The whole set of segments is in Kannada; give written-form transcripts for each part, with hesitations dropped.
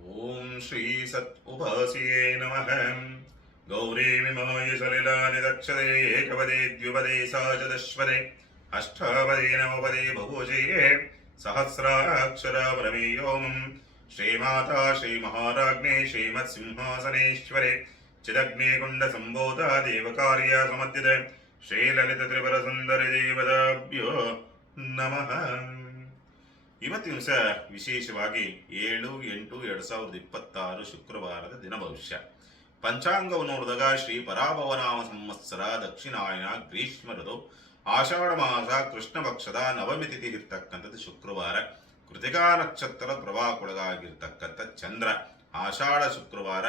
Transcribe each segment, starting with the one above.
ಓಂ ಶ್ರೀ ಸತ್ ಉಪಾಸಿಯೇ ನಮಃ. ಗೌರೀ ವಿಮಾಯ ಸಲಿಲಾನಿ ದಕ್ಷತೆ ಏಕಪದೇ ದ್ವಿಪದೇ ಸಾಚದಶ್ವದೆ ಅಷ್ಟಾಪದೇ ನವಪದೇ ಬಹುಜಯೇ ಸಹಸ್ರಾಕ್ಷರ ಪ್ರಮೇಯೋಂ ಶ್ರೀಮಾತಾ ಶ್ರೀ ಮಹಾರಾಜ್ಞೆ ಶ್ರೀಮತ್ ಸಿಂಹಾಸನೇಶ್ವರೆ ಚಿದಗ್ನಿ ಕುಂಡ ಸಂಬೋಧ ದೇವಕಾರ್ಯ ಸಮದ್ಯತೆ ಶ್ರೀಲಲಿತ ತ್ರಿಪುರ ಸುಂದರಿ ದೇವತಾಭ್ಯೋ ನಮಃ. ಇವತ್ತಿನ ದಿವಸ ವಿಶೇಷವಾಗಿ 7/8/2026 ಶುಕ್ರವಾರದ ದಿನ ಭವಿಷ್ಯ. ಪಂಚಾಂಗವನ್ನು ನೋಡಿದಾಗ ಶ್ರೀ ಪರಾಭವನಾಮ ಸಂವತ್ಸರ ದಕ್ಷಿಣಾಯನ ಗ್ರೀಷ್ಮ ಋತು ಆಷಾಢ ಮಾಸ ಕೃಷ್ಣ ಪಕ್ಷದ ನವಮಿ ತಿಥಿ ಇರ್ತಕ್ಕಂಥದ್ದು ಶುಕ್ರವಾರ. ಕೃತಿಕಾ ನಕ್ಷತ್ರ ಪ್ರಭಾವಕ್ಕೊಳಗಾಗಿರ್ತಕ್ಕಂಥ ಚಂದ್ರ. ಆಷಾಢ ಶುಕ್ರವಾರ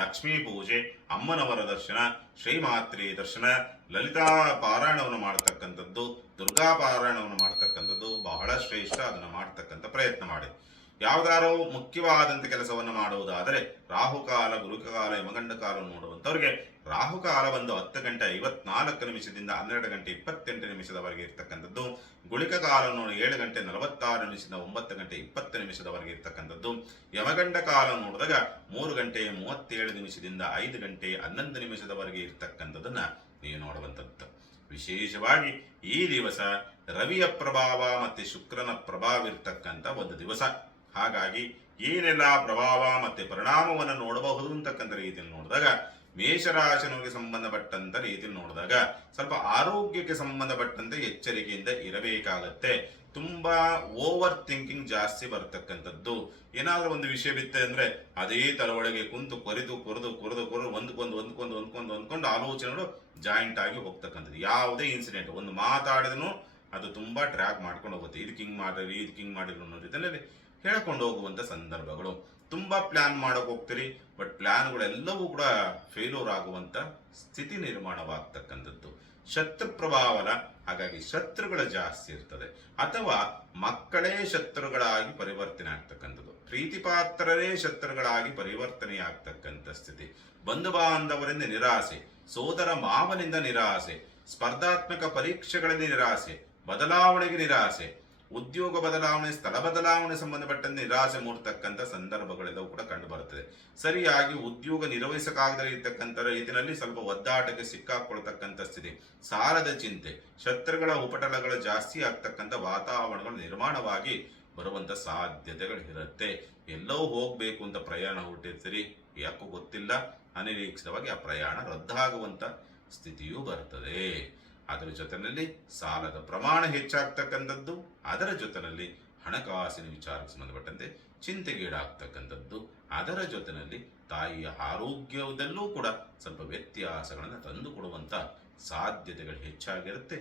ಲಕ್ಷ್ಮೀ ಪೂಜೆ, ಅಮ್ಮನವರ ದರ್ಶನ, ಶ್ರೀಮಾತ್ರಿ ದರ್ಶನ, ಲಲಿತಾ ಪಾರಾಯಣವನ್ನು ಮಾಡತಕ್ಕಂಥದ್ದು, ದುರ್ಗಾ ಪಾರಾಯಣವನ್ನು ಮಾಡತಕ್ಕಂಥದ್ದು ಬಹಳ ಶ್ರೇಷ್ಠ. ಅದನ್ನು ಮಾಡತಕ್ಕಂಥ ಪ್ರಯತ್ನ ಮಾಡಿ. ಯಾವುದಾರೋ ಮುಖ್ಯವಾದಂಥ ಕೆಲಸವನ್ನು ಮಾಡುವುದಾದರೆ ರಾಹುಕಾಲ, ಗುರುಕಾಲ, ಯಮಗಂಡ ಕಾಲ ನೋಡುವಂಥವ್ರಿಗೆ ರಾಹುಕಾಲ ಬಂದು 10:54 12 ಗಂಟೆ 28 ನಿಮಿಷದವರೆಗೆ ಇರ್ತಕ್ಕಂಥದ್ದು. ಗುಳಿಕ ಕಾಲ ನೋಡಿ 7:46 9:20 ಇರ್ತಕ್ಕಂಥದ್ದು. ಯಮಗಂಡ ಕಾಲ ನೋಡಿದಾಗ 3:37 5:11 ಇರ್ತಕ್ಕಂಥದ್ದನ್ನ ನೀವು ನೋಡುವಂಥದ್ದು. ವಿಶೇಷವಾಗಿ ಈ ದಿವಸ ರವಿಯ ಪ್ರಭಾವ ಮತ್ತೆ ಶುಕ್ರನ ಪ್ರಭಾವ ಇರ್ತಕ್ಕಂಥ ಒಂದು ದಿವಸ. ಹಾಗಾಗಿ ಏನೆಲ್ಲ ಪ್ರಭಾವ ಮತ್ತೆ ಪರಿಣಾಮವನ್ನು ನೋಡಬಹುದು ಅಂತಕ್ಕಂಥ ರೀತಿಯಲ್ಲಿ ನೋಡಿದಾಗ ಮೇಷರಾಶಿಯವರಿಗೆ ಸಂಬಂಧಪಟ್ಟಂತ ರೀತಿಯಲ್ಲಿ ನೋಡಿದಾಗ ಸ್ವಲ್ಪ ಆರೋಗ್ಯಕ್ಕೆ ಸಂಬಂಧಪಟ್ಟಂತೆ ಎಚ್ಚರಿಕೆಯಿಂದ ಇರಬೇಕಾಗತ್ತೆ. ತುಂಬಾ ಓವರ್ ಥಿಂಕಿಂಗ್ ಜಾಸ್ತಿ ಬರ್ತಕ್ಕಂಥದ್ದು. ಏನಾದ್ರೂ ಒಂದು ವಿಷಯ ಬಿತ್ತೆ ಅಂದ್ರೆ ಅದೇ ತಲೆಯೊಳಗೆ ಕುಂತು ಕೊರೆದು ಒಂದ್ಕೊಂಡು ಆಲೋಚನೆಗಳು ಜಾಯಿಂಟ್ ಆಗಿ ಹೋಗ್ತಕ್ಕಂಥದ್ದು. ಯಾವುದೇ ಇನ್ಸಿಡೆಂಟ್ ಒಂದು ಮಾತಾಡಿದ್ರು ಅದು ತುಂಬಾ ಟ್ರ್ಯಾಕ್ ಮಾಡ್ಕೊಂಡು ಹೋಗುತ್ತೆ. ಇದಕ್ಕೆ ಹಿಂಗ್ ಮಾಡಿದ್ರು ಅನ್ನೋ ರೀತಿಯಲ್ಲಿ ಹೇಳ್ಕೊಂಡು ಹೋಗುವಂತ ಸಂದರ್ಭಗಳು. ತುಂಬಾ ಪ್ಲಾನ್ ಮಾಡಕ್ ಹೋಗ್ತೀರಿ, ಬಟ್ ಪ್ಲಾನ್ಗಳೆಲ್ಲವೂ ಕೂಡ ಫೇಲ್ಯೂರ್ ಆಗುವಂತ ಸ್ಥಿತಿ ನಿರ್ಮಾಣವಾಗ್ತಕ್ಕಂಥದ್ದು. ಶತ್ರು ಪ್ರಭಾವನ, ಹಾಗಾಗಿ ಶತ್ರುಗಳು ಜಾಸ್ತಿ ಇರ್ತದೆ. ಅಥವಾ ಮಕ್ಕಳೇ ಶತ್ರುಗಳಾಗಿ ಪರಿವರ್ತನೆ ಆಗ್ತಕ್ಕಂಥದ್ದು, ಪ್ರೀತಿ ಪಾತ್ರರೇ ಶತ್ರುಗಳಾಗಿ ಪರಿವರ್ತನೆ ಆಗ್ತಕ್ಕಂಥ ಸ್ಥಿತಿ. ಬಂಧು ಬಾಂಧವರಿಂದ ನಿರಾಸೆ, ಸೋದರ ಮಾವನಿಂದ ನಿರಾಸೆ, ಸ್ಪರ್ಧಾತ್ಮಕ ಪರೀಕ್ಷೆಗಳಲ್ಲಿ ನಿರಾಸೆ, ಬದಲಾವಣೆಗೆ ನಿರಾಸೆ, ಉದ್ಯೋಗ ಬದಲಾವಣೆ, ಸ್ಥಳ ಬದಲಾವಣೆ ಸಂಬಂಧಪಟ್ಟಂತೆ ನಿರಾಸೆ ಮೂಡ್ತಕ್ಕಂಥ ಸಂದರ್ಭಗಳೆಲ್ಲವೂ ಕೂಡ ಕಂಡು ಬರುತ್ತದೆ. ಸರಿಯಾಗಿ ಉದ್ಯೋಗ ನಿರ್ವಹಿಸಕ್ಕಾಗದೇ ಇರತಕ್ಕಂಥ ರೀತಿಯಲ್ಲಿ ಸ್ವಲ್ಪ ಒದ್ದಾಟಕ್ಕೆ ಸಿಕ್ಕಾಕೊಳ್ತಕ್ಕಂಥ ಸ್ಥಿತಿ, ಸಾಲದ ಚಿಂತೆ, ಶತ್ರುಗಳ ಉಪಟಳಗಳು ಜಾಸ್ತಿ ಆಗ್ತಕ್ಕಂಥ ವಾತಾವರಣಗಳು ನಿರ್ಮಾಣವಾಗಿ ಬರುವಂತ ಸಾಧ್ಯತೆಗಳು ಇರುತ್ತೆ. ಎಲ್ಲೋ ಹೋಗ್ಬೇಕು ಅಂತ ಪ್ರಯಾಣ ಹೊರಟಿರ್ತೀರಿ, ಯಾಕೋ ಗೊತ್ತಿಲ್ಲ, ಅನಿರೀಕ್ಷಿತವಾಗಿ ಆ ಪ್ರಯಾಣ ರದ್ದಾಗುವಂತ ಸ್ಥಿತಿಯೂ ಬರ್ತದೆ. ಅದರ ಜೊತೆಯಲ್ಲಿ ಸಾಲದ ಪ್ರಮಾಣ ಹೆಚ್ಚಾಗ್ತಕ್ಕಂಥದ್ದು, ಅದರ ಜೊತೆಯಲ್ಲಿ ಹಣಕಾಸಿನ ವಿಚಾರಕ್ಕೆ ಸಂಬಂಧಪಟ್ಟಂತೆ ಚಿಂತೆಗೀಡಾಗ್ತಕ್ಕಂಥದ್ದು, ಅದರ ಜೊತೆಯಲ್ಲಿ ತಾಯಿಯ ಆರೋಗ್ಯದಲ್ಲೂ ಕೂಡ ಸ್ವಲ್ಪ ವ್ಯತ್ಯಾಸಗಳನ್ನು ತಂದುಕೊಡುವಂತ ಸಾಧ್ಯತೆಗಳು ಹೆಚ್ಚಾಗಿರುತ್ತೆ.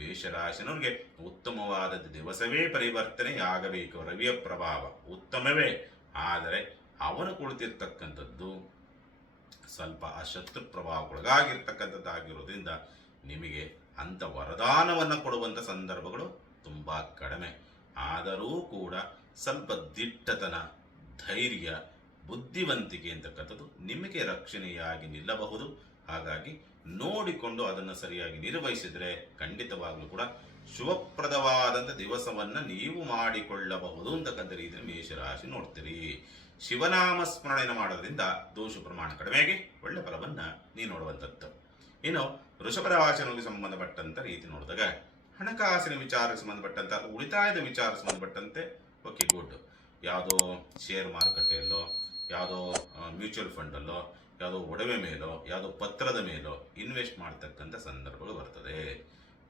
ಮೇಷರಾಶಿನವ್ರಿಗೆ ಉತ್ತಮವಾದ ದಿವಸವೇ ಪರಿವರ್ತನೆಯಾಗಬೇಕು. ರವಿಯ ಪ್ರಭಾವ ಉತ್ತಮವೇ, ಆದರೆ ಅವನು ಕುಳಿತಿರ್ತಕ್ಕಂಥದ್ದು ಸ್ವಲ್ಪ ಆ ಶತ್ರು ಪ್ರಭಾವಕ್ಕೊಳಗಾಗಿರ್ತಕ್ಕಂಥದ್ದಾಗಿರೋದ್ರಿಂದ ನಿಮಗೆ ಅಂಥ ವರದಾನವನ್ನು ಕೊಡುವಂಥ ಸಂದರ್ಭಗಳು ತುಂಬ ಕಡಿಮೆ. ಆದರೂ ಕೂಡ ಸ್ವಲ್ಪ ದಿಟ್ಟತನ, ಧೈರ್ಯ, ಬುದ್ಧಿವಂತಿಕೆ ಅಂತಕ್ಕಂಥದ್ದು ನಿಮಗೆ ರಕ್ಷಣೆಯಾಗಿ ನಿಲ್ಲಬಹುದು. ಹಾಗಾಗಿ ನೋಡಿಕೊಂಡು ಅದನ್ನು ಸರಿಯಾಗಿ ನಿರ್ವಹಿಸಿದರೆ ಖಂಡಿತವಾಗ್ಲೂ ಕೂಡ ಶುಭಪ್ರದವಾದಂಥ ದಿವಸವನ್ನು ನೀವು ಮಾಡಿಕೊಳ್ಳಬಹುದು ಅಂತಕ್ಕಂಥ ರೀತಿಯಲ್ಲಿ ಮೇಷರಾಶಿ ನೋಡ್ತೀರಿ. ಶಿವನಾಮ ಸ್ಮರಣೆಯನ್ನು ಮಾಡೋದ್ರಿಂದ ದೋಷ ಪ್ರಮಾಣ ಕಡಿಮೆಯಾಗಿ ಒಳ್ಳೆ ಫಲವನ್ನ ನೀವು ನೋಡುವಂಥದ್ದು. ಇನ್ನು ವೃಷಭ ರಾಶಿಗೆ ಸಂಬಂಧಪಟ್ಟಂತ ರೀತಿ ನೋಡಿದಾಗ ಹಣಕಾಸಿನ ವಿಚಾರಕ್ಕೆ ಸಂಬಂಧಪಟ್ಟಂತ, ಉಳಿತಾಯದ ವಿಚಾರ ಸಂಬಂಧಪಟ್ಟಂತೆ ಓಕೆ ಗುಡ್. ಯಾವುದೋ ಶೇರ್ ಮಾರುಕಟ್ಟೆಯಲ್ಲೋ, ಯಾವುದೋ ಮ್ಯೂಚುವಲ್ ಫಂಡಲ್ಲೋ, ಯಾವುದೋ ಒಡವೆ ಮೇಲೋ, ಯಾವುದೋ ಪತ್ರದ ಮೇಲೋ ಇನ್ವೆಸ್ಟ್ ಮಾಡ್ತಕ್ಕಂಥ ಸಂದರ್ಭಗಳು ಬರ್ತದೆ.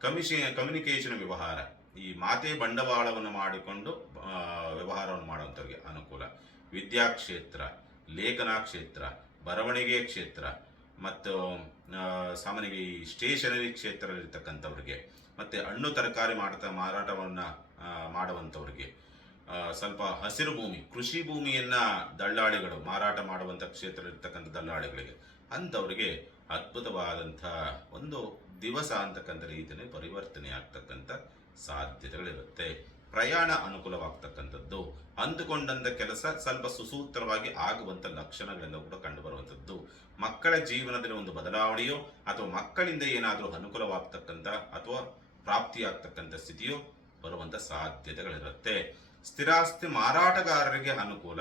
ಕಮ್ಯುನಿಕೇಶನ್ ವ್ಯವಹಾರ, ಈ ಮಾತೆ ಬಂಡವಾಳವನ್ನು ಮಾಡಿಕೊಂಡು ವ್ಯವಹಾರವನ್ನು ಮಾಡುವಂಥವ್ರಿಗೆ ಅನುಕೂಲ. ವಿದ್ಯಾಕ್ಷೇತ್ರ, ಲೇಖನ ಕ್ಷೇತ್ರ, ಬರವಣಿಗೆ ಕ್ಷೇತ್ರ, ಮತ್ತು ಸಾಮಾನ್ಯವಾಗಿ ಈ ಸ್ಟೇಷನರಿ ಕ್ಷೇತ್ರದಲ್ಲಿರ್ತಕ್ಕಂಥವ್ರಿಗೆ, ಮತ್ತು ಹಣ್ಣು ತರಕಾರಿ ಮಾರಾಟವನ್ನು ಮಾಡುವಂಥವ್ರಿಗೆ, ಸ್ವಲ್ಪ ಹಸಿರು ಭೂಮಿ, ಕೃಷಿ ಭೂಮಿಯನ್ನ ದಳ್ಳಾಳಿಗಳು ಮಾರಾಟ ಮಾಡುವಂಥ ಕ್ಷೇತ್ರದಲ್ಲಿರ್ತಕ್ಕಂಥ ದಳ್ಳಾಳಿಗಳಿಗೆ, ಅಂಥವ್ರಿಗೆ ಅದ್ಭುತವಾದಂಥ ಒಂದು ದಿವಸ ಅಂತಕ್ಕಂಥ ರೀತಿಯಲ್ಲಿ ಪರಿವರ್ತನೆ ಆಗ್ತಕ್ಕಂಥ ಸಾಧ್ಯತೆಗಳಿರುತ್ತೆ. ಪ್ರಯಾಣ ಅನುಕೂಲವಾಗ್ತಕ್ಕಂಥದ್ದು, ಅಂದುಕೊಂಡಂಥ ಕೆಲಸ ಸ್ವಲ್ಪ ಸುಸೂತ್ರವಾಗಿ ಆಗುವಂಥ ಲಕ್ಷಣಗಳೆಲ್ಲ ಕೂಡ ಕಂಡು ಬರುವಂಥದ್ದು. ಮಕ್ಕಳ ಜೀವನದಲ್ಲಿ ಒಂದು ಬದಲಾವಣೆಯೋ ಅಥವಾ ಮಕ್ಕಳಿಂದ ಏನಾದರೂ ಅನುಕೂಲವಾಗ್ತಕ್ಕಂಥ ಅಥವಾ ಪ್ರಾಪ್ತಿಯಾಗ್ತಕ್ಕಂಥ ಸ್ಥಿತಿಯೋ ಬರುವಂಥ ಸಾಧ್ಯತೆಗಳಿರುತ್ತೆ. ಸ್ಥಿರಾಸ್ತಿ ಮಾರಾಟಗಾರರಿಗೆ ಅನುಕೂಲ,